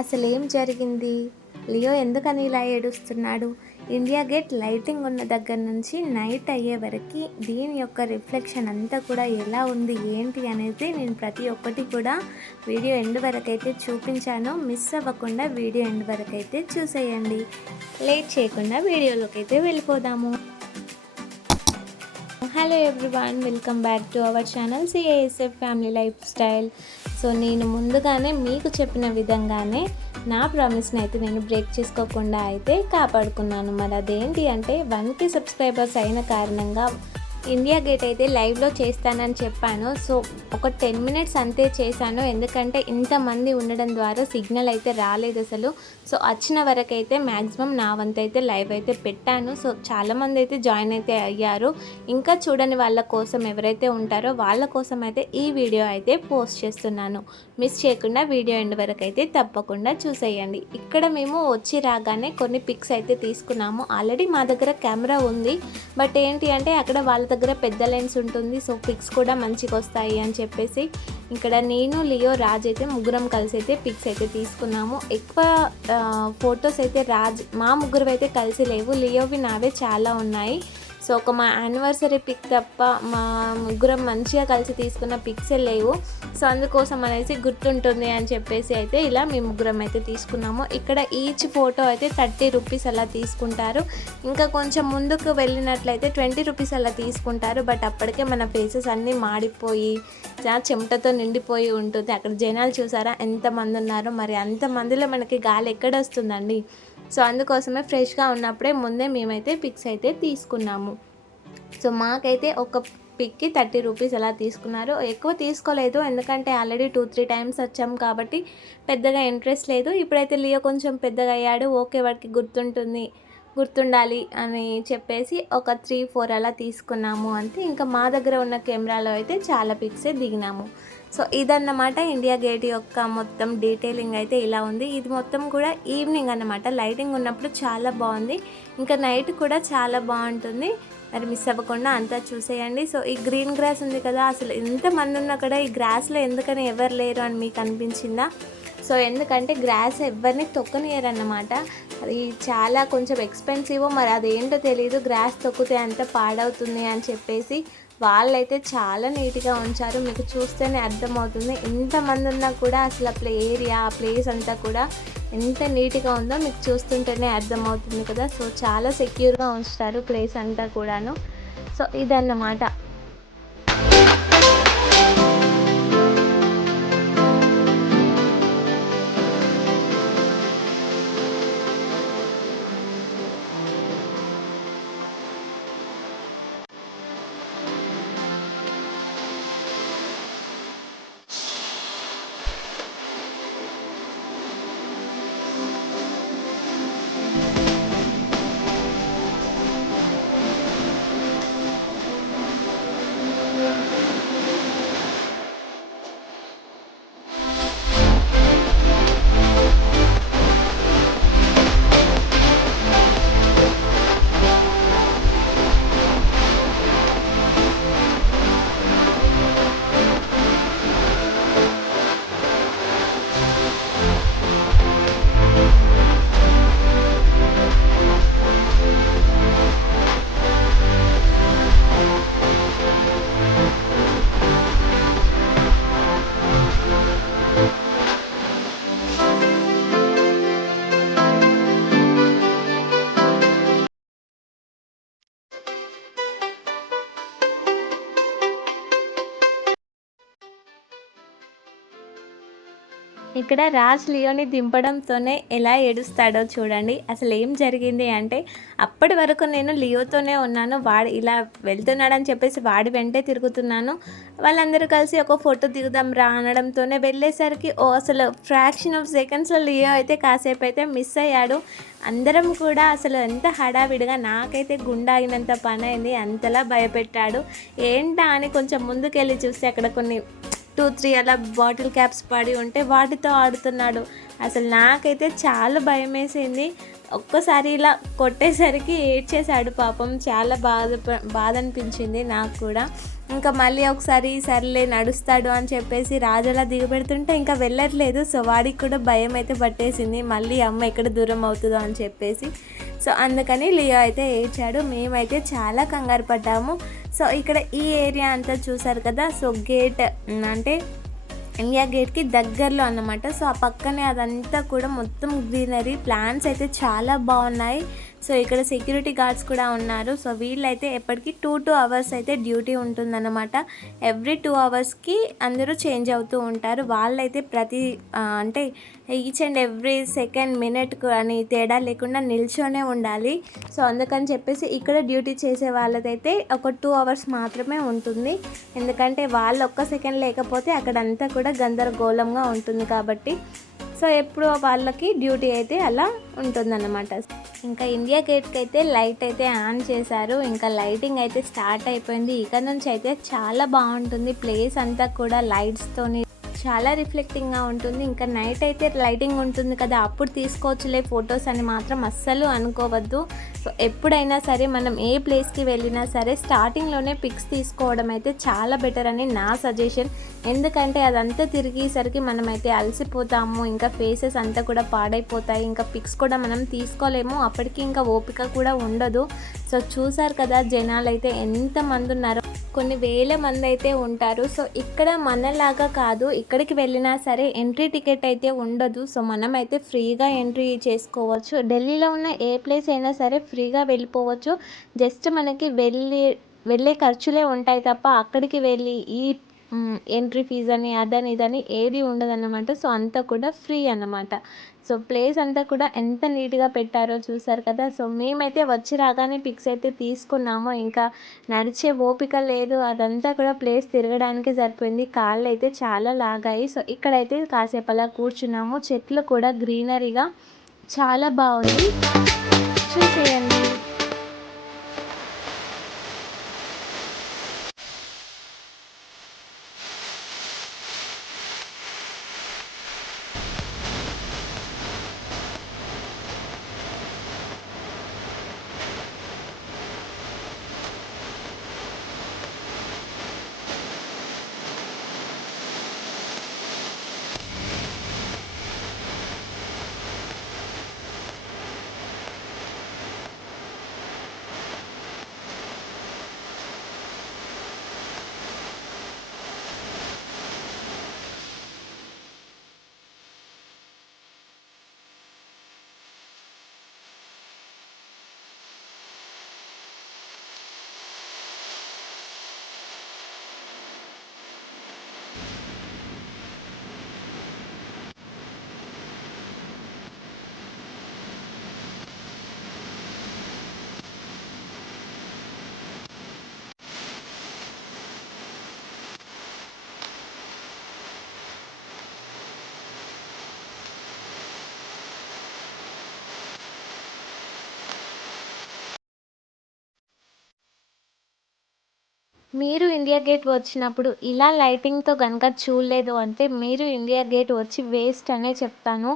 అసలేం జరిగింది? లియో ఎందుకని ఇలా ఏడుస్తున్నాడు? ఇండియా గేట్ లైటింగ్ ఉన్న దగ్గర నుంచి నైట్ అయ్యే వరకు దీని యొక్క రిఫ్లెక్షన్ అంతా కూడా ఎలా ఉంది ఏంటి అనేది నేను ప్రతి ఒక్కటి కూడా వీడియో ఎండ్ వరకు అయితే చూపించాను. మిస్ అవ్వకుండా వీడియో ఎండ్ వరకు అయితే చూసేయండి. లేట్ చేయకుండా వీడియోలోకి అయితే వెళ్ళిపోదాము. Hello everyone, welcome back to our channel CASF family life style. So నేను ముందుగానే మీకు చెప్పిన విధంగానే నా ప్రామిస్ని అయితే నేను బ్రేక్ చేసుకోకుండా అయితే కాపాడుకున్నాను. మరి అదేంటి అంటే 1K సబ్స్క్రైబర్స్ అయిన కారణంగా ఇండియా గేట్ అయితే లైవ్లో చేస్తానని చెప్పాను. సో ఒక 10 మినిట్స్ అంతే చేశాను, ఎందుకంటే ఇంతమంది ఉండడం ద్వారా సిగ్నల్ అయితే రాలేదు అసలు. సో వచ్చిన వరకు అయితే మ్యాక్సిమం నా వంతు అయితే లైవ్ అయితే పెట్టాను. సో చాలామంది అయితే జాయిన్ అయితే అయ్యారు. ఇంకా చూడని వాళ్ళ కోసం ఎవరైతే ఉంటారో వాళ్ళ కోసం అయితే ఈ వీడియో అయితే పోస్ట్ చేస్తున్నాను. మిస్ చేయకుండా వీడియో ఎండ్ వరకు అయితే తప్పకుండా చూసేయండి. ఇక్కడ మేము వచ్చి రాగానే కొన్ని పిక్స్ అయితే తీసుకున్నాము. ఆల్రెడీ మా దగ్గర కెమెరా ఉంది, బట్ ఏంటి అంటే అక్కడ వాళ్ళ దగ్గర పెద్ద లెన్స్ ఉంటుంది. సో పిక్స్ కూడా మంచిగా వస్తాయి అని చెప్పేసి ఇక్కడ నేను, లియో, రాజ్ అయితే ముగ్గురం కలిసి అయితే పిక్స్ అయితే తీసుకున్నాము. ఎక్కువ ఫొటోస్ అయితే మా ముగ్గురు అయితే కలిసి లేవు, లియోవి నావే చాలా ఉన్నాయి. సో ఒక మా యానివర్సరీ పిక్ తప్ప మా ముగ్గురం మంచిగా కలిసి తీసుకున్న పిక్సే లేవు. సో అందుకోసం అనేసి గుర్తుంటుంది అని చెప్పేసి అయితే ఇలా మేము ముగ్గురం అయితే తీసుకున్నాము. ఇక్కడ ఈచ్ ఫోటో అయితే 30 రూపీస్ అలా తీసుకుంటారు. ఇంకా కొంచెం ముందుకు వెళ్ళినట్లయితే 20 రూపీస్ అలా తీసుకుంటారు. బట్ అప్పటికే మన ఫేసెస్ అన్నీ మాడిపోయి చెమటతో నిండిపోయి ఉంటుంది. అక్కడ జనాలు చూసారా ఎంతమంది ఉన్నారో, మరి అంతమందిలో మనకి గాలి ఎక్కడ వస్తుందండి. సో అందుకోసమే ఫ్రెష్గా ఉన్నప్పుడే ముందే మేమైతే పిక్స్ అయితే తీసుకున్నాము. సో మాకైతే ఒక పిక్కి 30 రూపీస్ అలా తీసుకున్నారు. ఎక్కువ తీసుకోలేదు, ఎందుకంటే ఆల్రెడీ 2-3 టైమ్స్ వచ్చాము కాబట్టి పెద్దగా ఇంట్రెస్ట్ లేదు. ఇప్పుడైతే లియో కొంచెం పెద్దగా అయ్యాడు, ఓకే వాడికి గుర్తుండాలి అని చెప్పేసి ఒక 3-4 అలా తీసుకున్నాము అంతే. ఇంకా మా దగ్గర ఉన్న కెమెరాలో అయితే చాలా పిక్సే దిగినాము. సో ఇదన్నమాట ఇండియా గేట్ యొక్క మొత్తం డీటెయిలింగ్ అయితే ఇలా ఉంది. ఇది మొత్తం కూడా ఈవినింగ్ అన్నమాట, లైటింగ్ ఉన్నప్పుడు చాలా బాగుంది. ఇంకా నైట్ కూడా చాలా బాగుంటుంది. మరి మిస్ అవ్వకుండా అంతా చూసేయండి. సో ఈ గ్రీన్ గ్రాస్ ఉంది కదా, అసలు ఎంతమంది ఉన్నా కూడా ఈ గ్రాస్లో ఎందుకని ఎవరు లేరు అని మీకు అనిపించిందా? సో ఎందుకంటే గ్రాస్ ఎవరిని తొక్కనియరన్నమాట. అది చాలా కొంచెం ఎక్స్పెన్సివ్, మరి అదేంటో తెలియదు. గ్రాస్ తొక్కితే అంత పాడవుతుంది అని చెప్పేసి వాళ్ళైతే చాలా నీట్గా ఉంచారు. మీకు చూస్తేనే అర్థమవుతుంది. ఎంతమంది ఉన్నా కూడా అసలు ఆ ప్లేస్ అంతా కూడా ఎంత నీట్గా ఉందో మీకు చూస్తుంటేనే అర్థమవుతుంది కదా. సో చాలా సెక్యూర్గా ఉంచుతారు ప్లేస్ అంతా కూడాను. సో ఇదన్నమాట. ఇక్కడ రాజ్ లియోని దింపడంతోనే ఎలా ఏడుస్తాడో చూడండి. అసలు ఏం జరిగింది అంటే అప్పటి వరకు నేను లియోతోనే ఉన్నాను. వాడు ఇలా వెళ్తున్నాడని చెప్పేసి వాడి వెంటే తిరుగుతున్నాను. వాళ్ళందరూ కలిసి ఒక ఫోటో దిగుదాం రా అనడంతోనే వెళ్ళేసరికి అసలు ఫ్రాక్షన్ ఆఫ్ సెకండ్స్లో లియో అయితే కాసేపు అయితే మిస్ అయ్యాడు. అందరం కూడా అసలు ఎంత హడావిడిగా, నాకైతే గుండె ఆగినంత పని అయింది. అంతలా భయపెట్టాడు. ఏంటా అని కొంచెం ముందుకెళ్ళి చూస్తే అక్కడ కొన్ని 2-3 అలా బాటిల్ క్యాప్స్ పడి ఉంటే వాటితో ఆడుతున్నాడు. అసలు నాకైతే చాలా భయం వేసింది. ఒక్కసారి ఇలా కొట్టేసరికి ఏడ్చేశాడు పాపం. చాలా బాధ అనిపించింది నాకు కూడా. ఇంకా మళ్ళీ ఒకసారి సర్లే నడుస్తాడు అని చెప్పేసి రాజులా దిగబెడుతుంటే ఇంకా వెళ్ళట్లేదు. సో వాడికి కూడా భయం అయితే పట్టేసింది, మళ్ళీ అమ్మ ఎక్కడ దూరం అవుతుందో అని చెప్పేసి. సో అందుకని లియో అయితే ఏడ్చాడు. మేమైతే చాలా కంగారు పడ్డాము. సో ఇక్కడ ఈ ఏరియా అంతా చూసారు కదా. సో గేట్ అంటే ఇండియా గేట్కి దగ్గరలో అన్నమాట. సో ఆ పక్కనే అదంతా కూడా మొత్తం గ్రీనరీ, ప్లాంట్స్ అయితే చాలా బాగున్నాయి. సో ఇక్కడ సెక్యూరిటీ గార్డ్స్ కూడా ఉన్నారు. సో వీళ్ళైతే ఎప్పటికీ 2 అవర్స్ అయితే డ్యూటీ ఉంటుందన్నమాట. ఎవ్రీ 2 అవర్స్కి అందరూ చేంజ్ అవుతూ ఉంటారు. వాళ్ళైతే ప్రతి అంటే each and every second minute అని తేడా లేకుండా నిల్చొనే ఉండాలి. సో అందుకని చెప్పేసి ఇక్కడ డ్యూటీ చేసే వాళ్ళదైతే ఒక 2 అవర్స్ మాత్రమే ఉంటుంది. ఎందుకంటే వాళ్ళు ఒక్క సెకండ్ లేకపోతే అక్కడంతా కూడా గందరగోళంగా ఉంటుంది కాబట్టి. సో ఎప్పుడు వాళ్ళకి డ్యూటీ అయితే అలా ఉంటుందన్నమాట. ఇంకా ఇండియా గేట్కి అయితే లైట్ అయితే ఆన్ చేశారు. ఇంకా లైటింగ్ అయితే స్టార్ట్ అయిపోయింది. ఇక్కడ నుంచి అయితే చాలా బాగుంటుంది ప్లేస్ అంతా కూడా లైట్స్తోని చాలా రిఫ్లెక్టింగ్గా ఉంటుంది. ఇంకా నైట్ అయితే లైటింగ్ ఉంటుంది కదా, అప్పుడు తీసుకోవచ్చులే ఫొటోస్ అని మాత్రం అస్సలు అనుకోవద్దు. సో ఎప్పుడైనా సరే మనం ఏ ప్లేస్కి వెళ్ళినా సరే స్టార్టింగ్లోనే పిక్స్ తీసుకోవడం అయితే చాలా బెటర్ అని నా సజెషన్. ఎందుకంటే అదంతా తిరిగేసరికి మనమైతే అలసిపోతాము, ఇంకా ఫేసెస్ అంతా కూడా పాడైపోతాయి, ఇంకా పిక్స్ కూడా మనం తీసుకోలేము, అప్పటికి ఇంకా ఓపిక కూడా ఉండదు. సో చూసారు కదా జనాలు అయితే ఎంతమంది ఉన్నారో, కొన్ని వేల మంది అయితే ఉంటారు. సో ఇక్కడ మనలాగా కాదు, ఇక్కడికి వెళ్ళినా సరే ఎంట్రీ టికెట్ అయితే ఉండదు. సో మనమైతే ఫ్రీగా ఎంట్రీ చేసుకోవచ్చు. ఢిల్లీలో ఉన్న ఏ ప్లేస్ అయినా సరే ఫ్రీగా వెళ్ళిపోవచ్చు. జస్ట్ మనకి వెళ్ళే ఖర్చులే ఉంటాయి తప్ప అక్కడికి వెళ్ళి ఈ ఎంట్రీ ఫీజు అని అదని ఇదని ఏది ఉండదన్నమాట. సో అంతా కూడా ఫ్రీ అన్నమాట. సో ప్లేస్ అంతా కూడా ఎంత నీట్గా పెట్టారో చూసారు కదా. సో మేమైతే వచ్చి రాగానే పిక్స్ అయితే తీసుకున్నాము. ఇంకా నడిచే ఓపిక లేదు, అదంతా కూడా ప్లేస్ తిరగడానికి సరిపోయింది. కాళ్ళు అయితే చాలా లాగాయి. సో ఇక్కడైతే కాసేపు అలా కూర్చున్నాము. చెట్లు కూడా గ్రీనరీగా చాలా బాగుంది, చూసేయండి. మీరు ఇండియా గేట్ వచ్చినప్పుడు ఇలా లైటింగ్తో కనుక చూడలేదు అంటే మీరు ఇండియా గేట్ వచ్చి వేస్ట్ అనే చెప్తాను.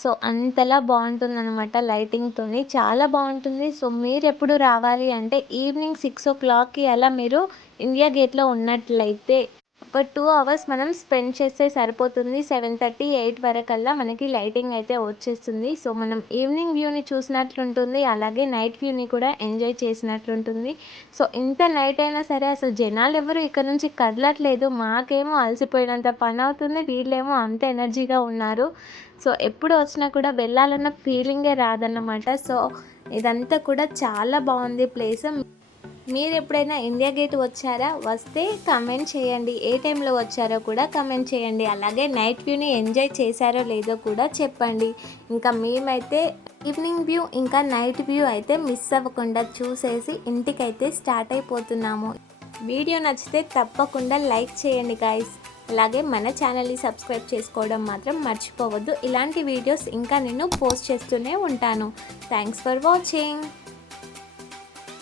సో అంతలా బాగుంటుందన్నమాట లైటింగ్తోని, చాలా బాగుంటుంది. సో మీరు ఎప్పుడు రావాలి అంటే ఈవినింగ్ 6 o'clockకి అలా మీరు ఇండియా గేట్లో ఉన్నట్లయితే ఒక 2 అవర్స్ మనం స్పెండ్ చేస్తే సరిపోతుంది. 7:30, 8 వరకల్లా మనకి లైటింగ్ అయితే వచ్చేస్తుంది. సో మనం ఈవినింగ్ వ్యూని చూసినట్లుంటుంది, అలాగే నైట్ వ్యూని కూడా ఎంజాయ్ చేసినట్లుంటుంది. సో ఇంత నైట్ అయినా సరే అసలు జనాలు ఎవరు ఇక్కడ నుంచి కదలట్లేదు. మాకేమో అలసిపోయినంత పని అవుతుంది, వీళ్ళేమో అంత ఎనర్జీగా ఉన్నారు. సో ఎప్పుడు వచ్చినా కూడా వెళ్ళాలన్న ఫీలింగే రాదన్నమాట. సో ఇదంతా కూడా చాలా బాగుంది ప్లేస్. మీరు ఎప్పుడైనా ఇండియా గేట్ వచ్చారా? వస్తే కమెంట్ చేయండి. ఏ టైంలో వచ్చారో కూడా కమెంట్ చేయండి. అలాగే నైట్ వ్యూని ఎంజాయ్ చేశారో లేదో కూడా చెప్పండి. ఇంకా మేమైతే ఈవినింగ్ వ్యూ ఇంకా నైట్ వ్యూ అయితే మిస్ అవ్వకుండా చూసేసి ఇంటికైతే స్టార్ట్ అయిపోతున్నాము. వీడియో నచ్చితే తప్పకుండా లైక్ చేయండి గాయ్స్. అలాగే మన ఛానల్ని సబ్స్క్రైబ్ చేసుకోవడం మాత్రం మర్చిపోవద్దు. ఇలాంటి వీడియోస్ ఇంకా నేను పోస్ట్ చేస్తూనే ఉంటాను. Thanks for watching.